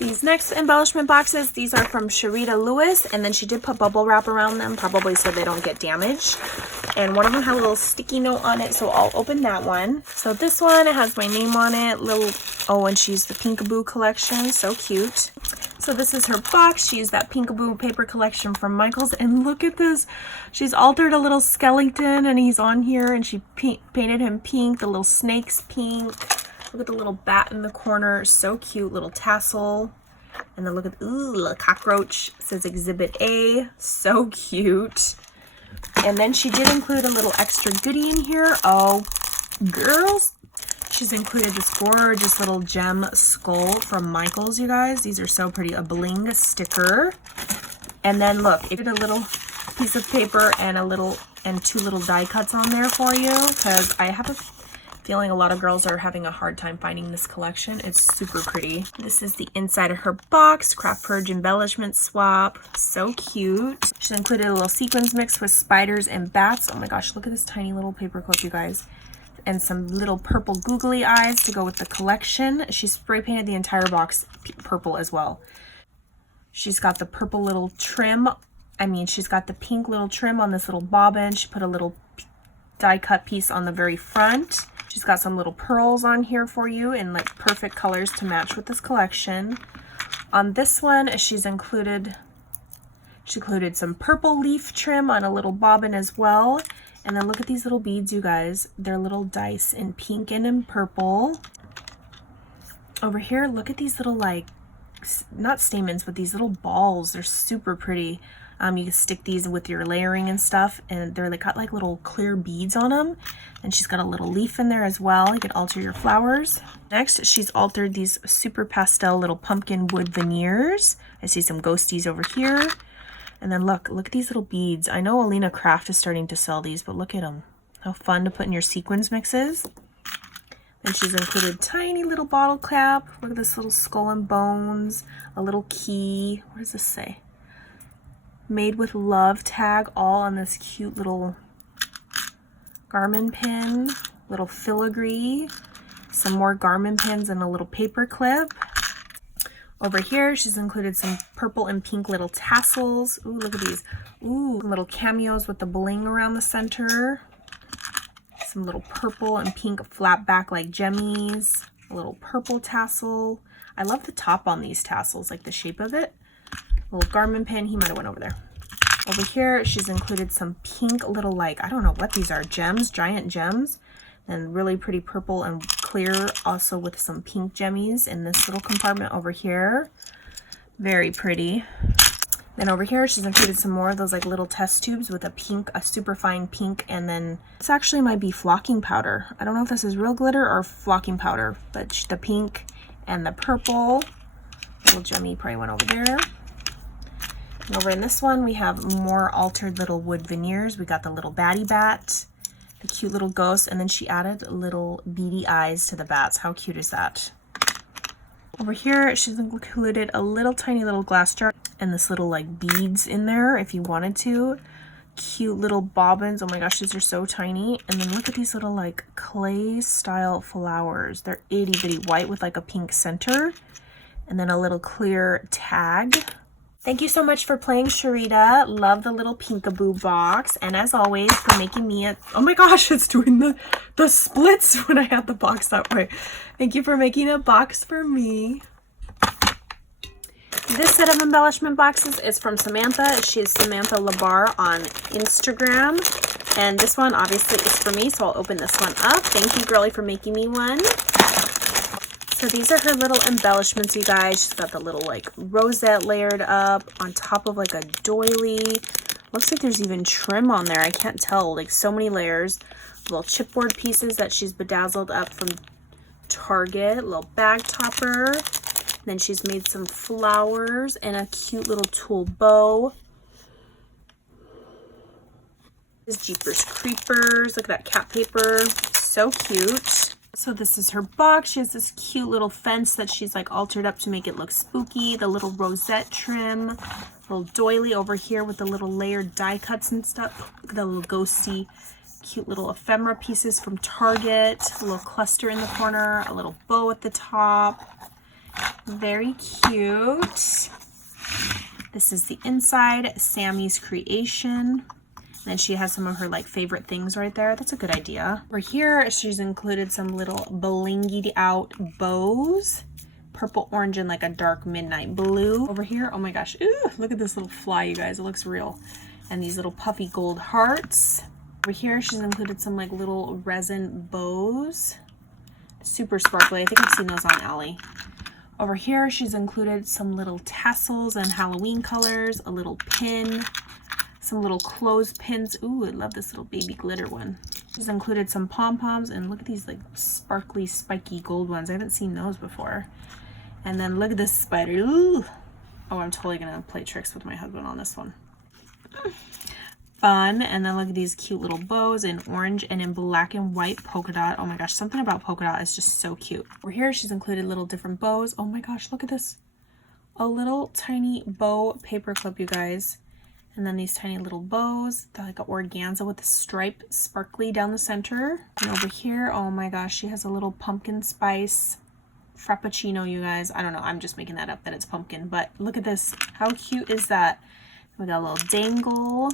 These next embellishment boxes, these are from Sharita Lewis, and then she did put bubble wrap around them, probably so they don't get damaged. And one of them had a little sticky note on it, so I'll open that one. So this one, it has my name on it, oh, and she's the Peekaboo collection, so cute. So this is her box. She used that Peekaboo paper collection from Michaels, and look at this. She's altered a little skeleton, and he's on here, and she painted him pink, the little snake's pink. Look at the little bat in the corner, so cute, little tassel. And then look at, ooh, little cockroach, it says Exhibit A, so cute. And then she did include a little extra goodie in here. Oh, girls, she's included this gorgeous little gem skull from Michaels, you guys. These are so pretty, a bling sticker. And then look, it did a little piece of paper and two little die cuts on there for you, because I have a feeling a lot of girls are having a hard time finding this collection. It's super pretty. This is the inside of her box, Craft Purge embellishment swap. So cute. She's included a little sequins mix with spiders and bats. Oh my gosh, look at this tiny little paper clip, you guys. And some little purple googly eyes to go with the collection. She spray painted the entire box purple as well. She's got the purple little trim. She's got the pink little trim on this little bobbin. She put a little die cut piece on the very front. She's got some little pearls on here for you in like perfect colors to match with this collection. On this one, she included some purple leaf trim on a little bobbin as well. And then look at these little beads, you guys. They're little dice in pink and in purple. Over here, look at these little, like, not stamens, but these little balls. They're super pretty. You can stick these with your layering and stuff, and they're like got like little clear beads on them. And she's got a little leaf in there as well. You can alter your flowers. Next, she's altered these super pastel little pumpkin wood veneers. I see some ghosties over here. And then look at these little beads. I know Alina Craft is starting to sell these, but look at them. How fun to put in your sequins mixes. And she's included tiny little bottle cap. Look at this little skull and bones, a little key. What does this say? Made with love tag, all on this cute little Garmin pin, little filigree, some more Garmin pins and a little paper clip. Over here, she's included some purple and pink little tassels. Ooh, look at these. Ooh, little cameos with the bling around the center. Some little purple and pink flat back like gemmies. A little purple tassel. I love the top on these tassels, like the shape of it. Little Garmin pin, he might have went over there. Over here, she's included some pink little, like, I don't know what these are, gems, giant gems. And really pretty purple and clear, also with some pink gemmies in this little compartment over here. Very pretty. Then over here, she's included some more of those like little test tubes with a super fine pink, and then this actually might be flocking powder. I don't know if this is real glitter or flocking powder, but the pink and the purple. Little gemmy probably went over there. And over in this one, we have more altered little wood veneers. We got the little batty bat, the cute little ghost, and then she added little beady eyes to the bats. How cute is that? Over here, she's included a little tiny little glass jar and this little like beads in there if you wanted to. Cute little bobbins. Oh my gosh, these are so tiny. And then look at these little like clay style flowers. They're itty bitty white with like a pink center. And then a little clear tag. Thank you so much for playing, Sherita. Love the little Peekaboo box. And as always, for making me a... Oh my gosh, it's doing the splits when I had the box that way. Thank you for making a box for me. This set of embellishment boxes is from Samantha. She is Samantha Labar on Instagram. And this one obviously is for me, so I'll open this one up. Thank you, girlie, for making me one. So these are her little embellishments, you guys. She's got the little like rosette layered up on top of like a doily. Looks like there's even trim on there. I can't tell, like so many layers. Little chipboard pieces that she's bedazzled up from Target. Little bag topper. Then she's made some flowers and a cute little tulle bow. This is Jeepers Creepers. Look at that cat paper. So cute. So this is her box. She has this cute little fence that she's like altered up to make it look spooky. The little rosette trim. Little doily over here with the little layered die cuts and stuff. Look at the little ghosty, cute little ephemera pieces from Target. A little cluster in the corner. A little bow at the top. Very cute. This is the inside, Sammie's creation. And she has some of her like favorite things right there. That's a good idea. Over here, she's included some little blingied out bows. Purple, orange, and like a dark midnight blue. Over here, oh my gosh, ooh, look at this little fly, you guys. It looks real. And these little puffy gold hearts. Over here, she's included some like little resin bows. Super sparkly. I think I've seen those on Allie. Over here, she's included some little tassels and Halloween colors, a little pin, some little clothespins. Ooh, I love this little baby glitter one. She's included some pom-poms, and look at these like sparkly, spiky gold ones. I haven't seen those before. And then look at this spider. Ooh. Oh, I'm totally gonna play tricks with my husband on this one. Fun. And then look at these cute little bows in orange and in black and white polka dot. Oh my gosh, something about polka dot is just so cute. Over here, she's included little different bows. Oh my gosh, look at this. A little tiny bow paper clip, you guys. And then these tiny little bows. They're like an organza with a stripe sparkly down the center. And over here, oh my gosh, she has a little pumpkin spice frappuccino, you guys. I don't know, I'm just making that up that it's pumpkin, but look at this. How cute is that? We got a little dangle.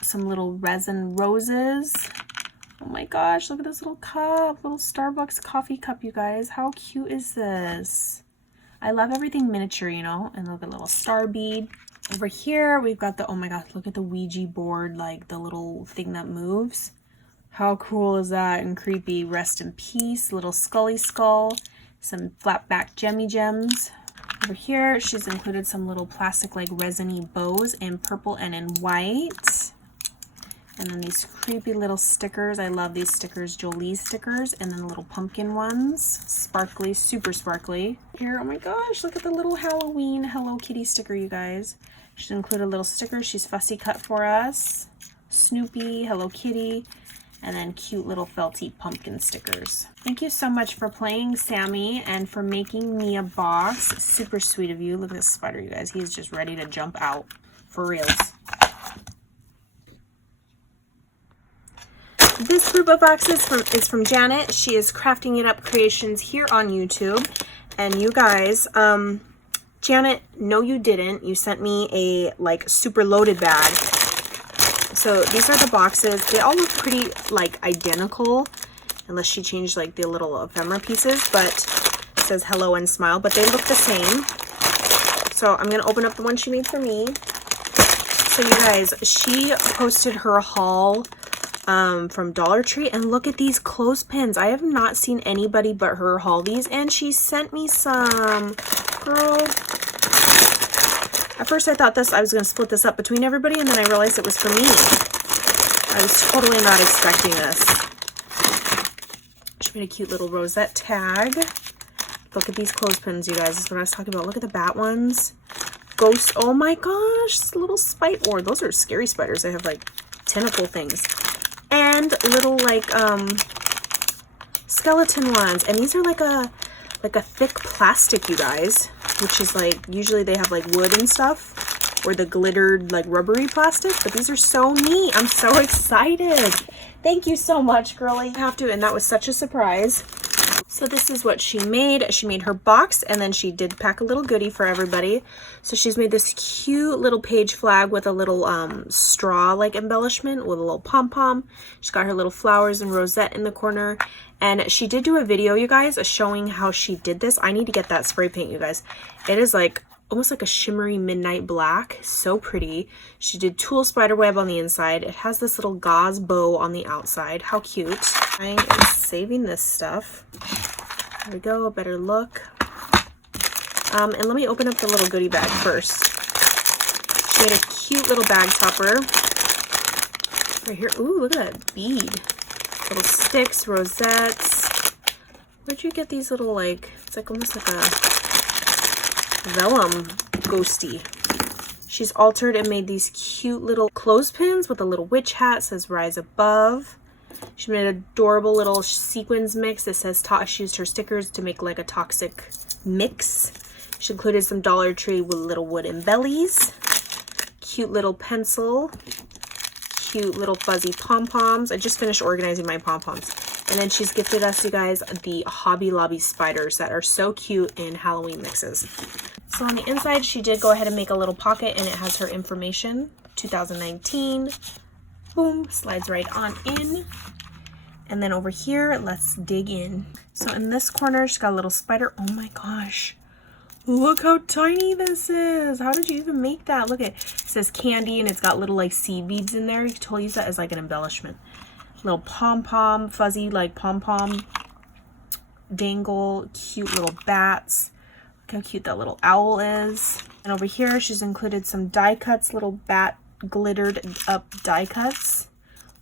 Some little resin roses. Oh my gosh, look at this little cup, little Starbucks coffee cup, you guys. How cute is this? I love everything miniature, you know. And look at a little star bead. Over here, we've got the, oh my gosh, look at the Ouija board, like the little thing that moves. How cool is that? And creepy. Rest in peace. Little scully skull. Some flat back gemmy gems. Over here, she's included some little plastic like resiny bows in purple and in white. And then these creepy little stickers. I love these stickers, Jolie stickers. And then the little pumpkin ones. Sparkly, super sparkly. Here, oh my gosh, look at the little Halloween Hello Kitty sticker, you guys. She's included little stickers. She's fussy cut for us. Snoopy, Hello Kitty. And then cute little felty pumpkin stickers. Thank you so much for playing, Sammie, and for making me a box. Super sweet of you. Look at this spider, you guys. He's just ready to jump out. For reals. This group of boxes is from Janet. She is Crafting It Up Creations here on YouTube. And you guys, Janet, no you didn't. You sent me a like super loaded bag. So these are the boxes. They all look pretty like identical, unless she changed like the little ephemera pieces, but it says hello and smile, but they look the same. So I'm gonna open up the one she made for me. So you guys, she posted her haul from Dollar Tree, and look at these clothespins. I have not seen anybody but her haul these, and she sent me some. Girl. At first I thought I was going to split this up between everybody, and then I realized it was for me. I was totally not expecting this. She made a cute little rosette tag. Look at these clothespins, you guys. This is what I was talking about. Look at the bat ones. Ghost. Oh my gosh. This little spite ward. Those are scary spiders. They have like tentacle things. And little like skeleton ones. And these are like a thick plastic, you guys. Which is like, usually they have like wood and stuff, or the glittered like rubbery plastic, but these are so neat. I'm so excited. Thank you so much, girlie. I have to, and that was such a surprise. So this is what she made. She made her box, and then she did pack a little goodie for everybody. So she's made this cute little page flag with a little straw like embellishment with a little pom-pom. She's got her little flowers and rosette in the corner. And she did do a video, you guys, showing how she did this. I need to get that spray paint, you guys. It is like almost like a shimmery midnight black. So pretty. She did tulle spider web on the inside. It has this little gauze bow on the outside. How cute. I am saving this stuff. There we go. A better look. And let me open up the little goodie bag first. She made a cute little bag topper. Right here. Ooh, look at that bead. Little sticks, rosettes. Where'd you get these little, like, it's like almost like a vellum ghosty. She's altered and made these cute little clothespins with a little witch hat. It says rise above. She made an adorable little sequins mix that says she used her stickers to make like a toxic mix. She included some Dollar Tree with little wooden bellies. Cute little pencil. Cute little fuzzy pom-poms. I just finished organizing my pom-poms. And then she's gifted us, you guys, the Hobby Lobby spiders that are so cute in Halloween mixes. So on the inside, she did go ahead and make a little pocket, and it has her information, 2019. Boom, slides right on in. And then over here, let's dig in. So in this corner, she's got a little spider. Oh my gosh. Look how tiny this is. How did you even make that? Look at it. It says candy, and it's got little like seed beads in there. You could totally use that as like an embellishment. Little pom-pom, fuzzy like pom-pom dangle, cute little bats. Look how cute that little owl is. And over here, she's included some die cuts, little bat glittered up die cuts.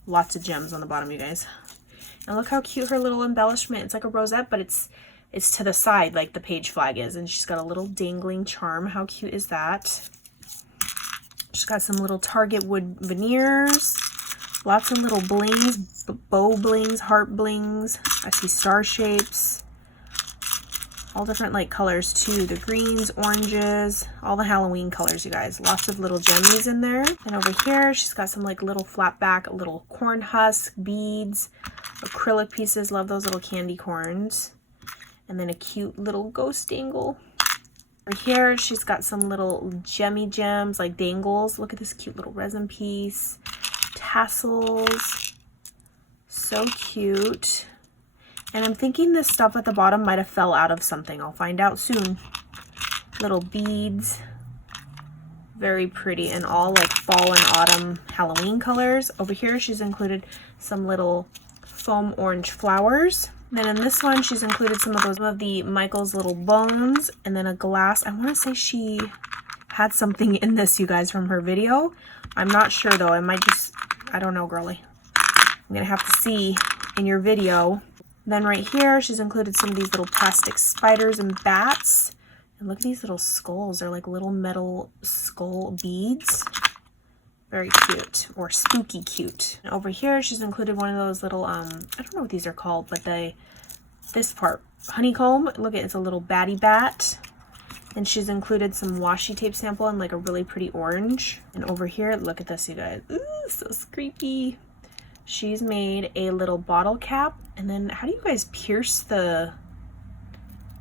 Lots of gems on the bottom, you guys. And look how cute her little embellishment. It's like a rosette, but it's to the side like the page flag is. And she's got a little dangling charm. How cute is that? She's got some little Target wood veneers. Lots of little blings, bow blings, heart blings. I see star shapes. All different like colors too. The greens, oranges, all the Halloween colors, you guys. Lots of little gemmies in there. And over here, she's got some like little flat back, little corn husk, beads, acrylic pieces. Love those little candy corns. And then a cute little ghost dangle. Over here, she's got some little gemmy gems, like dangles. Look at this cute little resin piece. Tassels. So cute. And I'm thinking this stuff at the bottom might have fell out of something. I'll find out soon. Little beads. Very pretty, and all like fall and autumn Halloween colors. Over here, she's included some little foam orange flowers. And then in this one, she's included some of the Michael's little bones, and then a glass. I want to say she had something in this, you guys, from her video. I'm not sure though. I might just, I don't know, girly. I'm gonna have to see in your video. Then right here, she's included some of these little plastic spiders and bats. And look at these little skulls. They're like little metal skull beads. Very cute, or spooky cute. And over here, she's included one of those little, I don't know what these are called, but this part, honeycomb. Look at, it's a little batty bat. And she's included some washi tape sample in like a really pretty orange. And over here, look at this, you guys. Ooh, so creepy. She's made a little bottle cap. And then how do you guys pierce the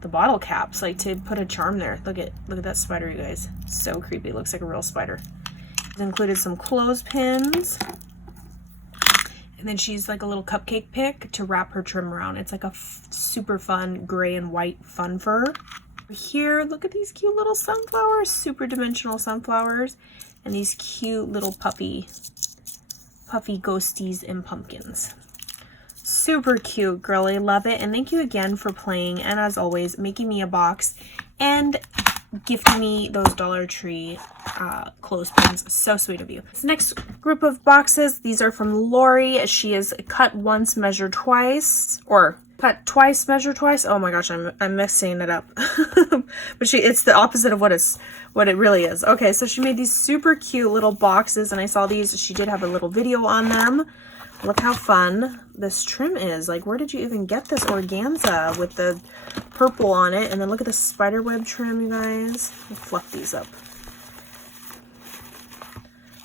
bottle caps, like to put a charm there? Look at that spider, you guys. So creepy. Looks like a real spider. She's included some clothespins. And then she's like a little cupcake pick to wrap her trim around. It's like a super fun gray and white fun fur. Here, look at these cute little sunflowers, super dimensional sunflowers, and these cute little puffy ghosties and pumpkins. Super cute, girly, love it. And thank you again for playing, and as always, making me a box and gifting me those Dollar Tree clothespins. So sweet of you. This next group of boxes, these are from Laurie. She is cut once, measure twice, or cut twice, measure twice. Oh my gosh, I'm messing it up. But it's the opposite of what it really is. Okay, so she made these super cute little boxes, and I saw these. She did have a little video on them. Look how fun this trim is. Like, where did you even get this organza with the purple on it? And then look at the spider web trim, you guys. Let me fluff these up.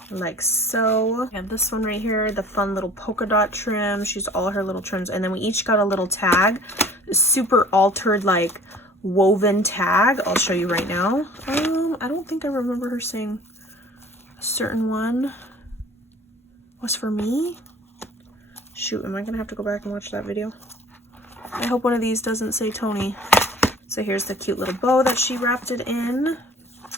Like so. I have this one right here, the fun little polka dot trim. She's all her little trims. And then we each got a little tag. Super altered, like, woven tag. I'll show you right now. I don't think I remember her saying a certain one was for me. Shoot, am I gonna have to go back and watch that video? I hope one of these doesn't say Toni. So here's the cute little bow that she wrapped it in.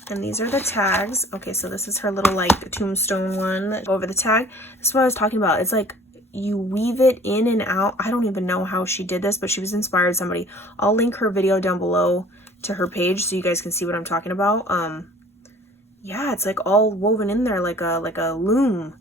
And these are the tags. Okay, so this is her little like tombstone one over the tag. This is what I was talking about. It's like you weave it in and out. I don't even know how she did this, but she was inspired somebody. I'll link her video down below to her page so you guys can see what I'm talking about. Yeah, it's like all woven in there like a loom.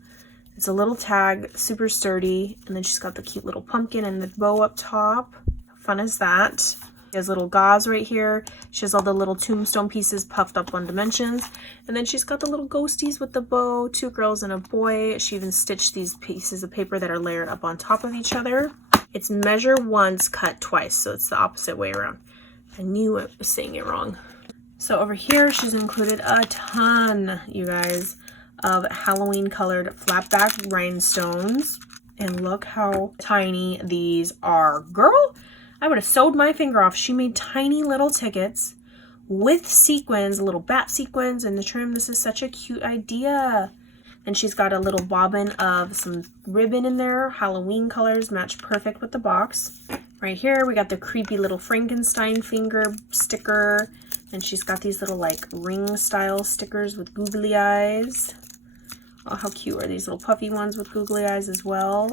It's a little tag, super sturdy, and then she's got the cute little pumpkin and the bow up top. How fun is that? She has little gauze right here. She has all the little tombstone pieces puffed up on dimensions. And then she's got the little ghosties with the bow, 2 girls and a boy. She even stitched these pieces of paper that are layered up on top of each other. It's measure once, cut twice, so it's the opposite way around. I knew I was saying it wrong. So over here, she's included a ton, you guys, of Halloween colored flat back rhinestones. And look how tiny these are. Girl, I would have sewed my finger off. She made tiny little tickets with sequins, little bat sequins in the trim. This is such a cute idea. And she's got a little bobbin of some ribbon in there. Halloween colors match perfect with the box. Right here, we got the creepy little Frankenstein finger sticker. And she's got these little like ring style stickers with googly eyes. Oh, how cute are these little puffy ones with googly eyes as well.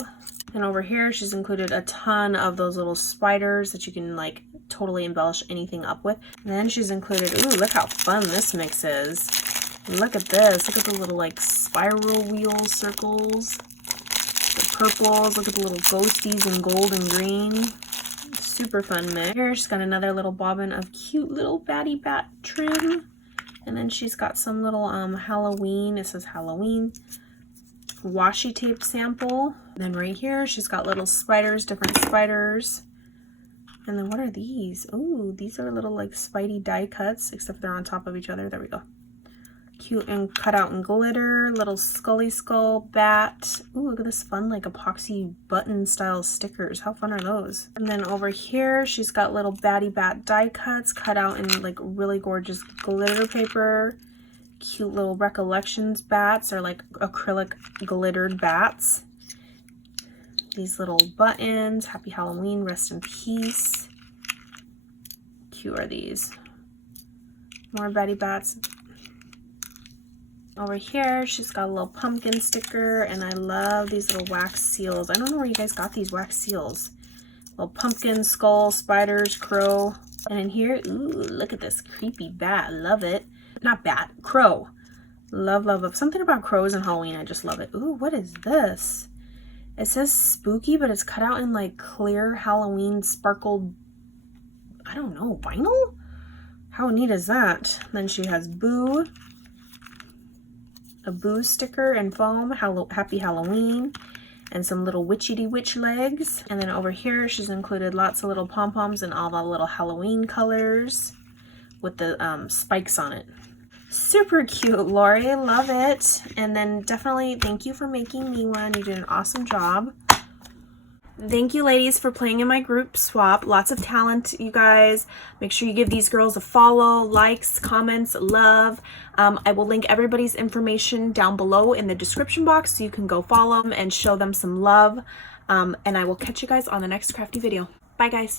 And over here, she's included a ton of those little spiders that you can like totally embellish anything up with. And then she's included, ooh, look how fun this mix is. Look at this. Look at the little like spiral wheel circles. The purples. Look at the little ghosties in gold and green. Super fun mix. Here she's got another little bobbin of cute little batty bat trim. And then she's got some little Halloween. It says Halloween washi tape sample. Then right here she's got little spiders, different spiders. And then what are these? Oh, these are little like Spidey die cuts, except they're on top of each other. There we go. Cute and cut out in glitter. Little scully skull bat. Ooh, look at this fun like epoxy button style stickers. How fun are those? And then over here she's got little batty bat die cuts cut out in like really gorgeous glitter paper. Cute little recollections bats, or like acrylic glittered bats. These little buttons. Happy Halloween, rest in peace. Cute are these. More batty bats. Over here, she's got a little pumpkin sticker, and I love these little wax seals. I don't know where you guys got these wax seals. Little pumpkin, skull, spiders, crow. And in here, ooh, look at this creepy bat. Love it. Not bat, crow. Love, love, love. Something about crows and Halloween, I just love it. Ooh, what is this? It says spooky, but it's cut out in like clear Halloween sparkled, I don't know, vinyl? How neat is that? Then she has Boo. A Boo sticker and foam, Happy Halloween, and some little witchy witch legs. And then over here, she's included lots of little pom-poms and all the little Halloween colors with the spikes on it. Super cute, Laurie, love it. And then definitely thank you for making me one. You did an awesome job. Thank you, ladies, for playing in my group swap. Lots of talent, you guys. Make sure you give these girls a follow, likes, comments, love. I will link everybody's information down below in the description box so you can go follow them and show them some love. And I will catch you guys on the next crafty video. Bye, guys.